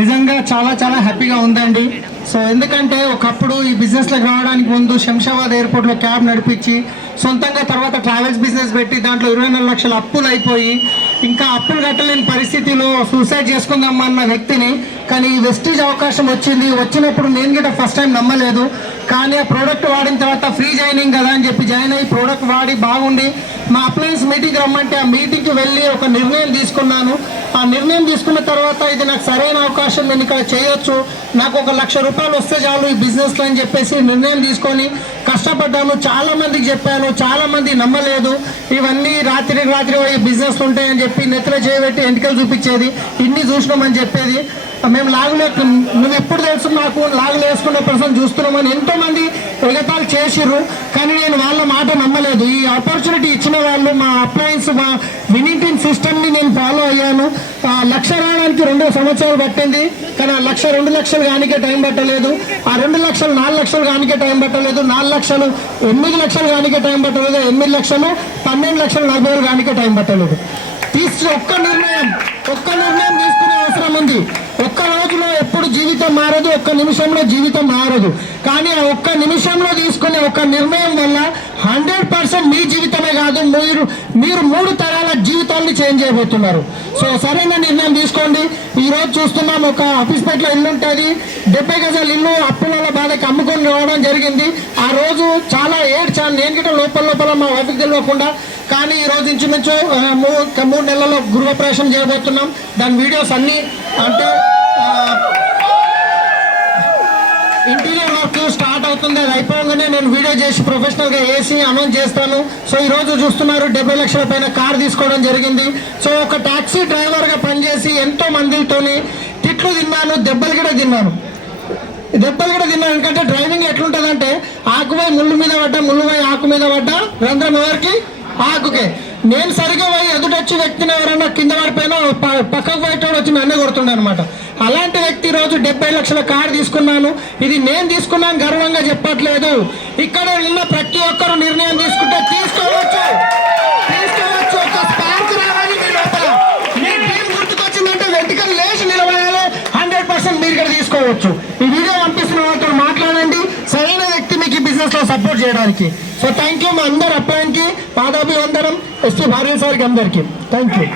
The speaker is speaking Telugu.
నిజంగా చాలా చాలా హ్యాపీగా ఉందండి. సో ఎందుకంటే ఒకప్పుడు ఈ బిజినెస్లోకి రావడానికి ముందు శంషాబాద్ ఎయిర్పోర్ట్లో క్యాబ్ నడిపించి సొంతంగా తర్వాత ట్రావెల్స్ బిజినెస్ పెట్టి దాంట్లో 24 లక్షల అప్పులు అయిపోయి ఇంకా అప్పులు కట్టలేని పరిస్థితిలో సూసైడ్ చేసుకుందామన్న వ్యక్తిని, కానీ ఈ వెస్టీజ్ అవకాశం వచ్చినప్పుడు నేను కూడా ఫస్ట్ టైం నమ్మలేదు. కానీ ఆ ప్రోడక్ట్ వాడిన తర్వాత ఫ్రీ జాయినింగ్ కదా అని చెప్పి జాయిన్ అయ్యి ప్రోడక్ట్ వాడి బాగుండి మా అప్లయన్స్ మీటింగ్ రమ్మంటే ఆ మీటింగ్కి వెళ్ళి ఒక నిర్ణయం తీసుకున్నాను. ఆ నిర్ణయం తీసుకున్న తర్వాత ఇది నాకు సరైన అవకాశం, నేను ఇక్కడ చేయొచ్చు, నాకు ఒక ₹1,00,000 వస్తే చాలు ఈ బిజినెస్లో అని చెప్పేసి నిర్ణయం తీసుకొని కష్టపడ్డాను. చాలామందికి చెప్పాను, చాలామంది నమ్మలేదు. ఇవన్నీ రాత్రికి రాత్రి ఈ బిజినెస్లు ఉంటాయని చెప్పి నెత్తిలో చేయబెట్టి ఎంటికలు చూపించేది, ఇన్ని చూసినామని చెప్పేది. మేము నువ్వు ఎప్పుడు తెలుసు నాకు లాగులు వేసుకునే పర్సన్ చూస్తున్నామని ఎంతోమంది ఎగతాలు చేసిర్రు. కానీ నేను వాళ్ళ మాట నమ్మలేదు. ఈ ఆపర్చునిటీ ఇచ్చిన వాళ్ళు మా అప్లయన్స్ మా వినింగ్ సిస్టమ్ని నేను ఫాలో అయ్యాను. ₹1,00,000 రావడానికి 2 సంవత్సరాలు పట్టింది. కానీ ఆ 1,00,000 2 లక్షలు కానికే టైం పట్టలేదు. ఆ 2 లక్షలు 4 లక్షలు కానికే టైం పట్టలేదు. 4 లక్షలు 8 లక్షలు కానికే టైం పట్టలేదు. 8 లక్షలు 12 లక్షలు 40 కానికే టైం పట్టలేదు. ఒక్క నిర్ణయం తీసుకునే అవసరం ఉంది. ఒక్క రోజులో ఎప్పుడు జీవితం మారదు, ఒక్క నిమిషంలో జీవితం మారదు. కానీ ఆ ఒక్క నిమిషంలో తీసుకునే ఒక నిర్ణయం వల్ల 100% మీ జీవితమే కాదు, మీరు 3 తరాల జీవితాన్ని చేంజ్ చేయబోతున్నారు. సో సరైన నిర్ణయం తీసుకోండి. ఈరోజు చూస్తున్నాం, ఒక ఆఫీస్పేటలో ఇల్లు ఉంటుంది, 70 గజాల ఇల్లు అప్పుల బాధకి అమ్ముకొని రావడం జరిగింది. ఆ రోజు చాలా ఏడ్చాను నేను గిట్ట లోపల మా వైఫ్కి తెలియకుండా. కానీ ఈరోజు ఇంచుమించు 3 నెలల్లో గృహప్రవేశం చేయబోతున్నాం. దాని వీడియోస్ అన్నీ అంటే ఇంటీరియర్ వర్క్ స్టార్ట్ అవుతుంది. అది అయిపోగానే నేను వీడియో చేసి ప్రొఫెషనల్గా వేసి అనౌన్స్ చేస్తాను. సో ఈరోజు చూస్తున్నారు 70 లక్షల పైన కార్ తీసుకోవడం జరిగింది. సో ఒక టాక్సీ డ్రైవర్గా పనిచేసి ఎంతో మందితోని తిట్లు తిన్నాను, దెబ్బలు కూడా తిన్నాను. ఎందుకంటే డ్రైవింగ్ ఎట్లుంటుందంటే ఆకుపై ముళ్ళు మీద పడ్డా, ముళ్ళుపై ఆకు మీద పడ్డా, రంధ్రం ఎవరికి ఆకుకే. నేను సరిగా పోయి ఎదుటొచ్చి వ్యక్తిని ఎవరైనా కింద పడిపోయినా పక్కకు పోయేటోడు వచ్చి నన్నే కొడుతుండే అనమాట. అలాంటి వ్యక్తి రోజు 70 లక్షల కారు తీసుకున్నాను. ఇది నేను తీసుకున్నాను గర్వంగా చెప్పట్లేదు. ఇక్కడ ఉన్న ప్రతి ఒక్కరు నిర్ణయం తీసుకుంటే తీసుకోవచ్చు. ఒక స్పార్క్ రావాలి మీ లోపల. మీ టీం గుర్తుకొచ్చిందంటే వెంటనే లేచి నిలబడాలి. 100% మీరు ఇక్కడ తీసుకోవచ్చు. ఈ వీడియో పంపిస్తున్న వాళ్ళతో మాట్లాడండి, సరైన వ్యక్తి మీకు ఈ బిజినెస్ లో సపోర్ట్ చేయడానికి. So thank you. మా అందరు అప్లయన్కి పాదాభివందనం, ఎస్టీ భార్య సార్కి అందరికీ థ్యాంక్ యూ.